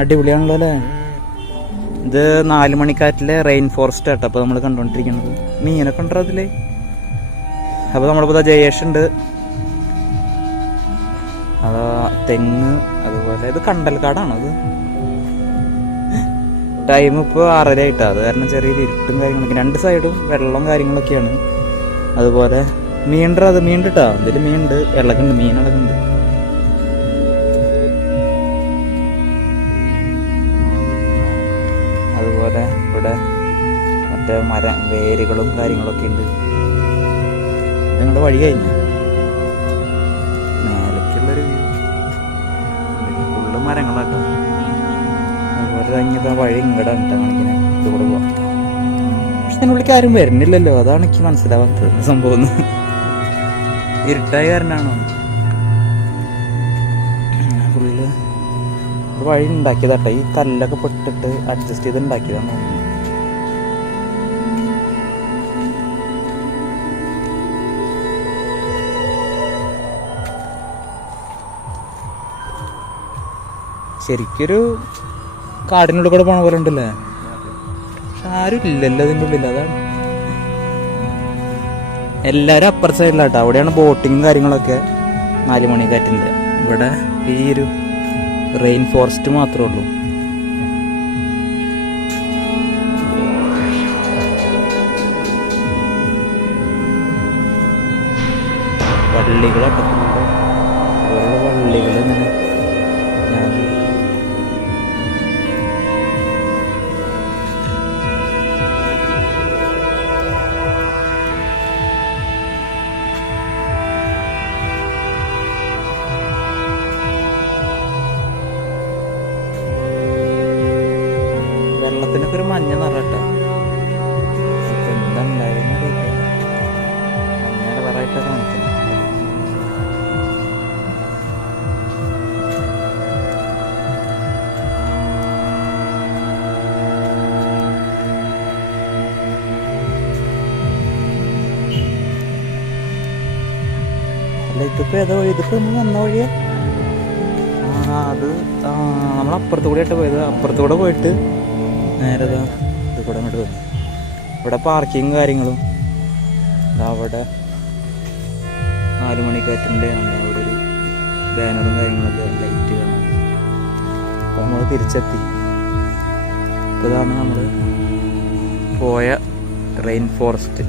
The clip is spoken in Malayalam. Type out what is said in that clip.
അടിപൊളിയാണല്ലോ അല്ലേ. ഇത് 4 മണിക്കാറ്റിലെ റെയിൻ ഫോറസ്റ്റ് ആട്ടോ അപ്പോൾ നമ്മൾ കണ്ടുകൊണ്ടിരിക്കുന്നത്. മീനൊക്കെ ഉണ്ടോ അതില്. അപ്പോൾ നമ്മളിപ്പോൾ ജയേഷ് ഉണ്ട്, അതാ തെങ്ങ്, അതുപോലെ ഇത് കണ്ടൽക്കാടാണോ അത്. ടൈം ഇപ്പോൾ 6:30 ആയിട്ടാണ്. അത് കാരണം ചെറിയൊരു ഇരുട്ടും കാര്യങ്ങളൊക്കെ, 2 സൈഡും വെള്ളവും കാര്യങ്ങളൊക്കെയാണ്. അതുപോലെ മീനുണ്ട്, അത് മീൻ കിട്ടാ, ഇതിൽ മീനുണ്ട്, ഇളകുണ്ട്, മീൻ ഇളകുണ്ട്. അതുപോലെ ഇവിടെ മറ്റേ വേരുകളും കാര്യങ്ങളൊക്കെ ഉണ്ട്. ഞങ്ങളുടെ വഴി കഴിഞ്ഞു മേലേക്കുള്ളൊരു വ്യൂ, ഫുള്ള് മരങ്ങളാട്ടോ. അതുപോലെ കഴിഞ്ഞത് ആ വഴി ഇങ്ങോട്ടാണ് കേട്ടോ കാണിക്കുന്നത്, ഇതുകൂടെ പോവാം. പക്ഷെ അതിനുള്ളിലേക്ക് ആരും വരുന്നില്ലല്ലോ, അതാണ് എനിക്ക് മനസ്സിലാവാത്തത് സംഭവം. ഇരുട്ടായ കാരനാണോ ഫുള്ള് വഴി ഉണ്ടാക്കിയതാട്ടോ. ഈ കല്ലൊക്കെ പൊട്ടിട്ട് അഡ്ജസ്റ്റ് ചെയ്ത് ഉണ്ടാക്കിയതാണ്. ശരിക്കൊരു കാടിനുള്ളിൽ കൂടെ പോണ പോലെ ഉണ്ടല്ലേ. പക്ഷെ ആരും ഇല്ലല്ലോ ഇതിൻ്റെ ഉള്ളിൽ, അതാണ്. എല്ലാവരും അപ്പർ സൈഡിലാട്ടോ, അവിടെയാണ് ബോട്ടിങ്ങും കാര്യങ്ങളൊക്കെ. 4 മണിക്കാറ്റിൻ്റെ ഇവിടെ ഈ ഒരു റെയിൻ ഫോറസ്റ്റ് മാത്രമേ ഉള്ളൂ. വള്ളികളൊക്കെ ഓരോ വള്ളികൾ ഇങ്ങനെ വെള്ളത്തിനൊക്കെ ഒരു മഞ്ഞ നിറട്ടോ. ഇപ്പൊ എന്താ ഉണ്ടായെന്ന് അറിയില്ല, മഞ്ഞ കളറായിട്ടാണ് കാണിക്കുന്നത്. അല്ല ഇതിപ്പോ ഏതാ വഴി, ഇതിപ്പോ നമ്മൾ വന്ന വഴിയാ. അത് നമ്മളപ്പുറത്തു കൂടെ ആയിട്ട് പോയത്, അപ്പുറത്തു കൂടെ പോയിട്ട് നേരെ ഇത് കൂടെ അങ്ങോട്ട് വന്നു. ഇവിടെ പാർക്കിങ് കാര്യങ്ങളും അവിടെ 4 മണിക്കാറ്റിൻ്റെ അവിടെ ഒരു ബാനറും കാര്യങ്ങളൊക്കെ, ലൈറ്റ് കാണാം. അപ്പോൾ നമ്മൾ തിരിച്ചെത്തി. അപ്പോൾ ഇതാണ് നമ്മൾ പോയ റെയിൻ ഫോറസ്റ്റ്.